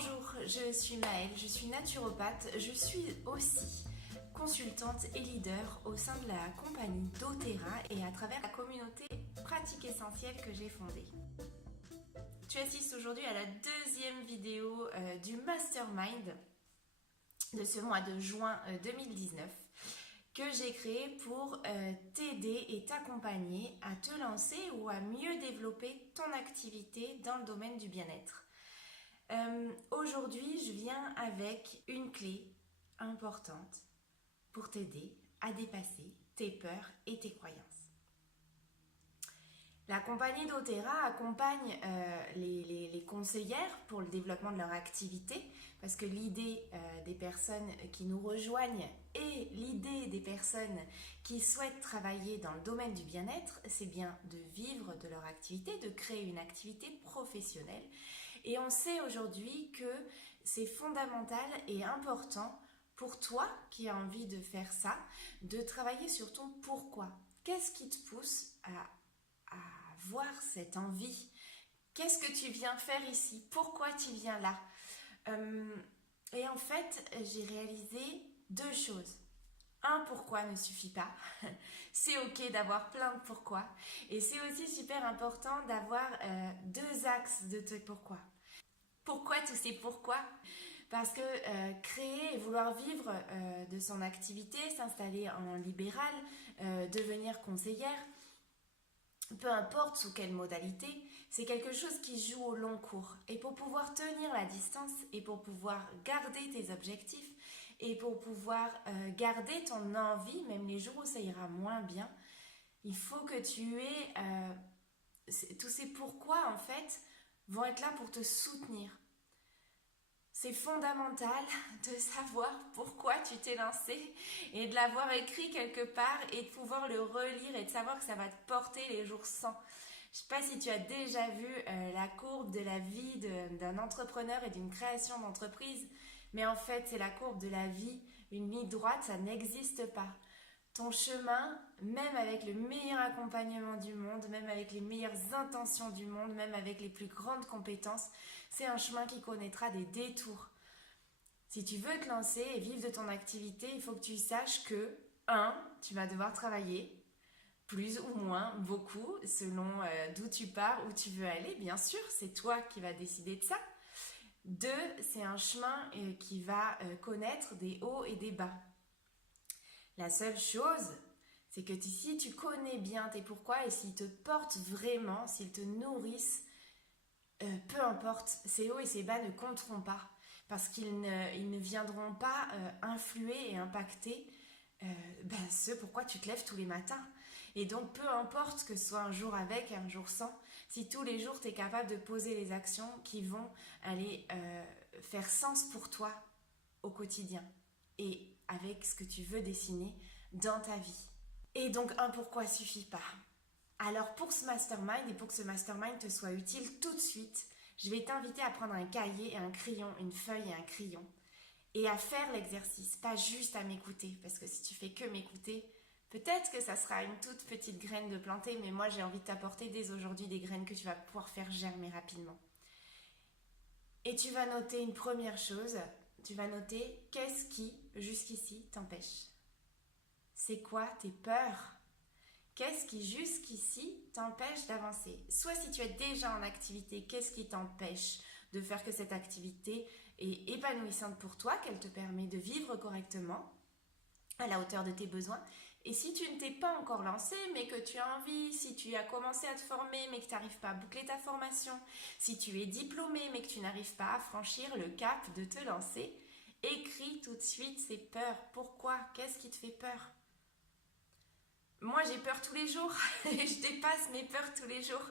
Bonjour, je suis Maëlle, je suis naturopathe, je suis aussi consultante et leader au sein de la compagnie doTERRA et à travers la communauté Pratique Essentielle que j'ai fondée. Tu assistes aujourd'hui à la deuxième vidéo du Mastermind de ce mois de juin 2019 que j'ai créé pour t'aider et t'accompagner à te lancer ou à mieux développer ton activité dans le domaine du bien-être. Aujourd'hui, je viens avec une clé importante pour t'aider à dépasser tes peurs et tes croyances. La compagnie doTERRA accompagne les conseillères pour le développement de leur activité parce que l'idée des personnes qui nous rejoignent et l'idée des personnes qui souhaitent travailler dans le domaine du bien-être, c'est bien de vivre de leur activité, de créer une activité professionnelle. Et on sait aujourd'hui que c'est fondamental et important pour toi qui as envie de faire ça, de travailler sur ton pourquoi. Qu'est-ce qui te pousse à avoir cette envie? Qu'est-ce que tu viens faire ici? Pourquoi tu viens là? Et en fait, j'ai réalisé deux choses. Un pourquoi ne suffit pas. C'est ok d'avoir plein de pourquoi. Et c'est aussi super important d'avoir deux axes de tes pourquoi. Pourquoi tous ces pourquoi? Parce que créer et vouloir vivre de son activité, s'installer en libéral, devenir conseillère, peu importe sous quelle modalité, c'est quelque chose qui joue au long cours. Et pour pouvoir tenir la distance et pour pouvoir garder tes objectifs et pour pouvoir garder ton envie, même les jours où ça ira moins bien, il faut que tu aies... tous ces pourquoi, en fait, vont être là pour te soutenir. C'est fondamental de savoir pourquoi tu t'es lancé et de l'avoir écrit quelque part et de pouvoir le relire et de savoir que ça va te porter les jours sans. Je ne sais pas si tu as déjà vu la courbe de la vie d'un entrepreneur et d'une création d'entreprise, mais en fait c'est la courbe de la vie, une ligne droite, ça n'existe pas. Ton chemin, même avec le meilleur accompagnement du monde, même avec les meilleures intentions du monde, même avec les plus grandes compétences, c'est un chemin qui connaîtra des détours. Si tu veux te lancer et vivre de ton activité, il faut que tu saches que, 1, tu vas devoir travailler, plus ou moins, beaucoup, selon d'où tu pars, où tu veux aller, bien sûr, c'est toi qui vas décider de ça. 2, c'est un chemin qui va connaître des hauts et des bas. La seule chose, c'est que si tu connais bien tes pourquoi et s'ils te portent vraiment, s'ils te nourrissent, peu importe, ces hauts et ces bas ne compteront pas parce qu'ils ne viendront pas influer et impacter ce pourquoi tu te lèves tous les matins. Et donc peu importe que ce soit un jour avec, un jour sans, si tous les jours tu es capable de poser les actions qui vont aller faire sens pour toi au quotidien et avec ce que tu veux dessiner dans ta vie. Et donc un pourquoi suffit pas. Alors pour ce mastermind et pour que ce mastermind te soit utile tout de suite, je vais t'inviter à prendre un cahier et un crayon, une feuille et un crayon et à faire l'exercice, pas juste à m'écouter, parce que si tu fais que m'écouter, peut-être que ça sera une toute petite graine de planter, mais moi j'ai envie de t'apporter dès aujourd'hui des graines que tu vas pouvoir faire germer rapidement. Et tu vas noter une première chose, tu vas noter qu'est-ce qui, jusqu'ici, t'empêche. C'est quoi tes peurs? Qu'est-ce qui, jusqu'ici, t'empêche d'avancer? Soit si tu es déjà en activité, qu'est-ce qui t'empêche de faire que cette activité est épanouissante pour toi, qu'elle te permet de vivre correctement, à la hauteur de tes besoins? Et si tu ne t'es pas encore lancé, mais que tu as envie, si tu as commencé à te former, mais que tu n'arrives pas à boucler ta formation, si tu es diplômé, mais que tu n'arrives pas à franchir le cap de te lancer, écris tout de suite ces peurs. Pourquoi? Qu'est-ce qui te fait peur? Moi, j'ai peur tous les jours et je dépasse mes peurs tous les jours.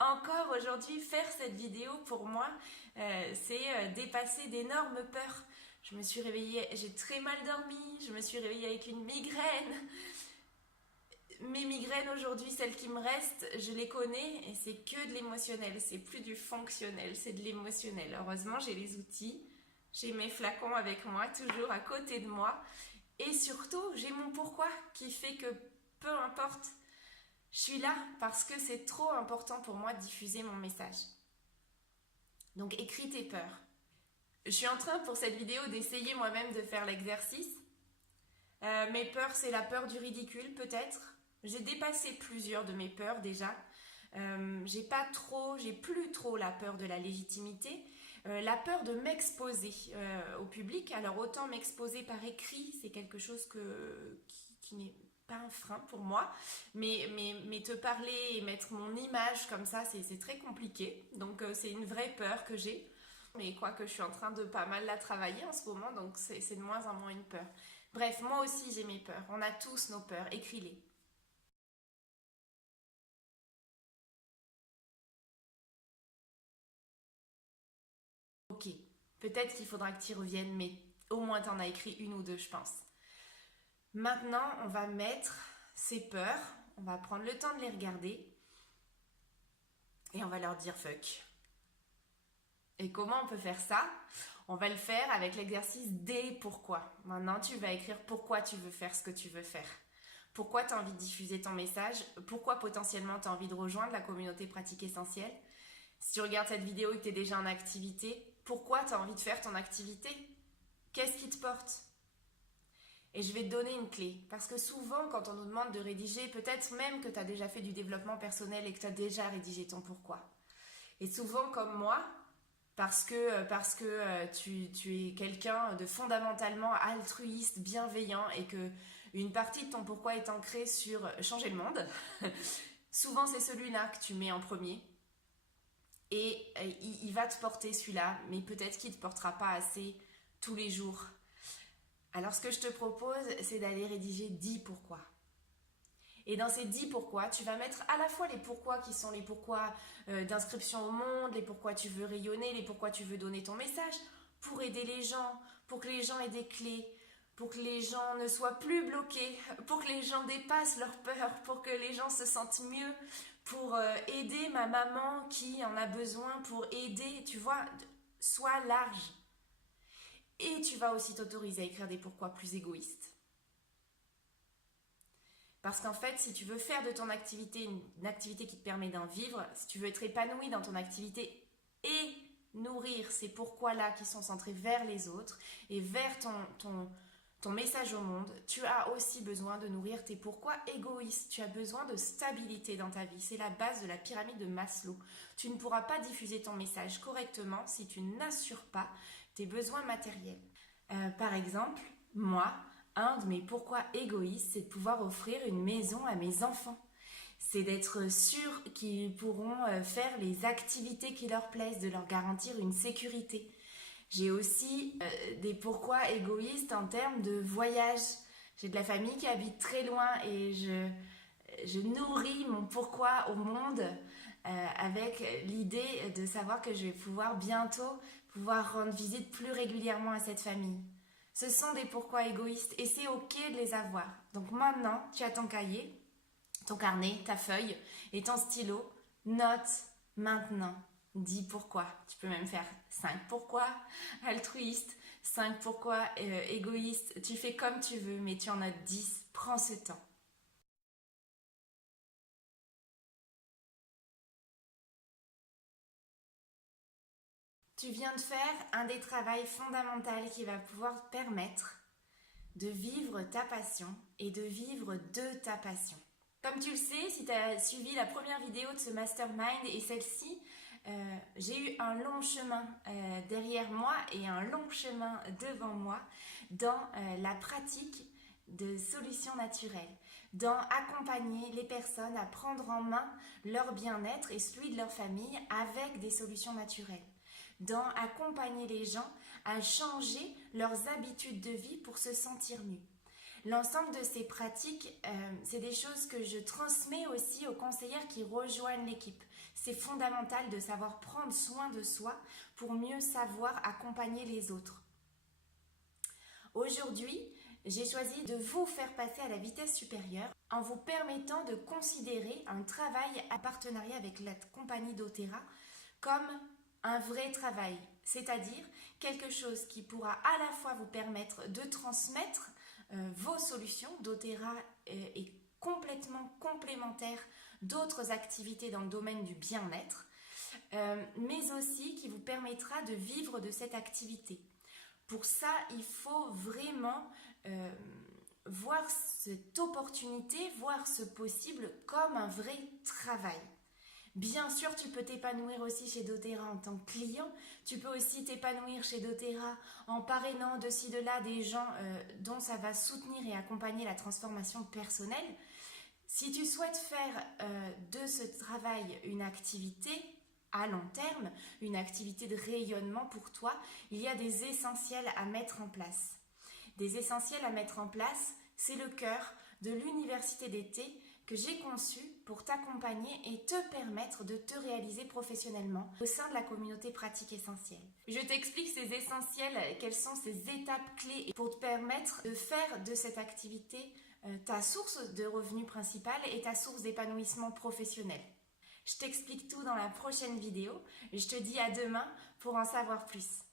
Encore aujourd'hui, faire cette vidéo pour moi, c'est dépasser d'énormes peurs. Je me suis réveillée, j'ai très mal dormi, je me suis réveillée avec une migraine. Mes migraines aujourd'hui, celles qui me restent, je les connais et c'est que de l'émotionnel, c'est plus du fonctionnel, c'est de l'émotionnel. Heureusement, j'ai les outils, j'ai mes flacons avec moi, toujours à côté de moi. Et surtout, j'ai mon pourquoi qui fait que peu importe, je suis là parce que c'est trop important pour moi de diffuser mon message. Donc écris tes peurs. Je suis en train pour cette vidéo d'essayer moi-même de faire l'exercice. Mes peurs, c'est la peur du ridicule peut-être. J'ai dépassé plusieurs de mes peurs déjà. J'ai plus trop la peur de la légitimité. La peur de m'exposer au public. Alors autant m'exposer par écrit, c'est quelque chose qui n'est pas un frein pour moi, mais te parler et mettre mon image comme ça, c'est très compliqué. Donc c'est une vraie peur que j'ai. Mais quoique je suis en train de pas mal la travailler en ce moment, donc c'est de moins en moins une peur. Bref, moi aussi j'ai mes peurs. On a tous nos peurs, écris-les. Ok, peut-être qu'il faudra que tu y reviennes, mais au moins tu en as écrit une ou deux, je pense. Maintenant, on va mettre ces peurs, on va prendre le temps de les regarder et on va leur dire fuck. Et comment on peut faire ça? On va le faire avec l'exercice des pourquoi. Maintenant, tu vas écrire pourquoi tu veux faire ce que tu veux faire. Pourquoi tu as envie de diffuser ton message? Pourquoi potentiellement tu as envie de rejoindre la communauté pratique essentielle? Si tu regardes cette vidéo et que tu es déjà en activité, pourquoi tu as envie de faire ton activité? Qu'est-ce qui te porte? Et je vais te donner une clé. Parce que souvent, quand on nous demande de rédiger, peut-être même que tu as déjà fait du développement personnel et que tu as déjà rédigé ton pourquoi. Et souvent, comme moi, parce que tu es quelqu'un de fondamentalement altruiste, bienveillant et que une partie de ton pourquoi est ancrée sur changer le monde, souvent c'est celui-là que tu mets en premier. Et il va te porter celui-là, mais peut-être qu'il ne te portera pas assez tous les jours. Alors ce que je te propose, c'est d'aller rédiger 10 pourquoi. Et dans ces 10 pourquoi, tu vas mettre à la fois les pourquoi qui sont les pourquoi d'inscription au monde, les pourquoi tu veux rayonner, les pourquoi tu veux donner ton message, pour aider les gens, pour que les gens aient des clés, pour que les gens ne soient plus bloqués, pour que les gens dépassent leurs peurs, pour que les gens se sentent mieux, pour aider ma maman qui en a besoin, pour aider, tu vois, sois large. Et tu vas aussi t'autoriser à écrire des pourquoi plus égoïstes. Parce qu'en fait, si tu veux faire de ton activité une activité qui te permet d'en vivre, si tu veux être épanoui dans ton activité et nourrir ces pourquoi-là qui sont centrés vers les autres et vers ton message au monde, tu as aussi besoin de nourrir tes pourquoi égoïstes. Tu as besoin de stabilité dans ta vie. C'est la base de la pyramide de Maslow. Tu ne pourras pas diffuser ton message correctement si tu n'assures pas tes besoins matériels. Par exemple, moi, un de mes pourquoi égoïstes, c'est de pouvoir offrir une maison à mes enfants. C'est d'être sûr qu'ils pourront faire les activités qui leur plaisent, de leur garantir une sécurité. J'ai aussi des pourquoi égoïstes en termes de voyage. J'ai de la famille qui habite très loin et je nourris mon pourquoi au monde avec l'idée de savoir que je vais pouvoir bientôt pouvoir rendre visite plus régulièrement à cette famille. Ce sont des pourquoi égoïstes et c'est ok de les avoir. Donc maintenant, tu as ton cahier, ton carnet, ta feuille et ton stylo. Note maintenant 10 pourquoi. Tu peux même faire 5 pourquoi altruistes, 5 pourquoi égoïstes. Tu fais comme tu veux, mais tu en as 10. Prends ce temps. Tu viens de faire un des travaux fondamentaux qui va pouvoir te permettre de vivre ta passion et de vivre de ta passion. Comme tu le sais, si tu as suivi la première vidéo de ce mastermind et celle-ci, j'ai eu un long chemin derrière moi et un long chemin devant moi dans la pratique de solutions naturelles, dans accompagner les personnes à prendre en main leur bien-être et celui de leur famille avec des solutions naturelles, dans accompagner les gens à changer leurs habitudes de vie pour se sentir mieux. L'ensemble de ces pratiques, c'est des choses que je transmets aussi aux conseillères qui rejoignent l'équipe. C'est fondamental de savoir prendre soin de soi pour mieux savoir accompagner les autres. Aujourd'hui, j'ai choisi de vous faire passer à la vitesse supérieure en vous permettant de considérer un travail à partenariat avec la compagnie doTERRA comme un vrai travail, c'est-à-dire quelque chose qui pourra à la fois vous permettre de transmettre vos solutions. doTERRA est complètement complémentaire d'autres activités dans le domaine du bien-être, mais aussi qui vous permettra de vivre de cette activité. Pour ça, il faut vraiment voir cette opportunité, voir ce possible comme un vrai travail. Bien sûr, tu peux t'épanouir aussi chez doTERRA en tant que client. Tu peux aussi t'épanouir chez doTERRA en parrainant de ci, de là des gens dont ça va soutenir et accompagner la transformation personnelle. Si tu souhaites faire de ce travail une activité à long terme, une activité de rayonnement pour toi, il y a des essentiels à mettre en place. Des essentiels à mettre en place, c'est le cœur de l'université d'été que j'ai conçu pour t'accompagner et te permettre de te réaliser professionnellement au sein de la communauté pratique essentielle. Je t'explique ces essentiels, quelles sont ces étapes clés pour te permettre de faire de cette activité ta source de revenus principale et ta source d'épanouissement professionnel. Je t'explique tout dans la prochaine vidéo et je te dis à demain pour en savoir plus.